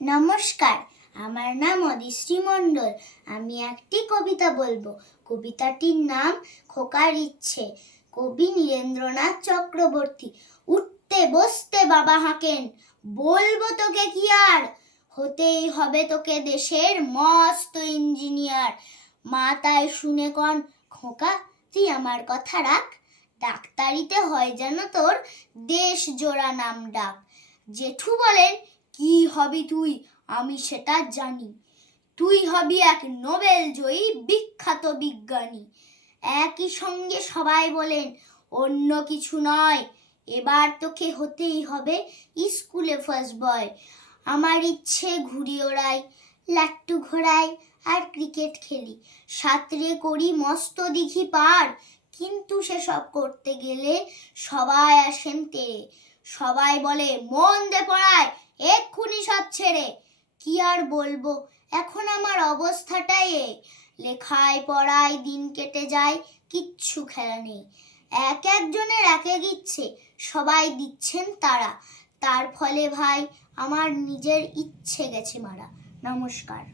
নমস্কার, আমার নাম অদিশ্রী মণ্ডল। আমি একটি কবিতা বলবো। কবিতাটির নাম খোকার ইচ্ছে। কবি নীরেন্দ্রনাথ চক্রবর্তী। উঠতে বসতে বাবা হাঁকেন, বলবো তোকে কি আর, হতেই হবে তোকে দেশের মস্ত ইঞ্জিনিয়ার। মা তাই শুনে কন, খোকা তুই আমার কথা রাখ, ডাক্তারিতে হয় যেন তোর দেশ জোড়া নাম ডাক। জেঠু বলেন, কি হবি তুই? আমি সেটা জানি, তুই হবি এক নোবেল জয়ী বিখ্যাত বিজ্ঞানী। একই সঙ্গে সবাই বলেন, অন্য কিছু নয়, এবার তোকে হতেই হবে স্কুলে ফার্স্ট বয়। আমার ইচ্ছে ঘুড়ি ওড়াই, লাট্টু ঘোড়াই আর ক্রিকেট খেলি, সাঁতরে করি মস্ত দিঘি পার। কিন্তু সেসব করতে গেলে সবাই আসেন তেড়ে, সবাই বলে মন দে পড়ায়, এক্ষুনি সব ছেড়ে। কি আর বলবো, এখন আমার অবস্থাটাই এই, লেখায় পড়ায় দিন কেটে যায়, কিচ্ছু খেলা নেই। এক একজনের এক এক ইচ্ছে, সবাই দিচ্ছেন তারা, তার ফলে ভাই আমার নিজের ইচ্ছে গেছে মারা। নমস্কার।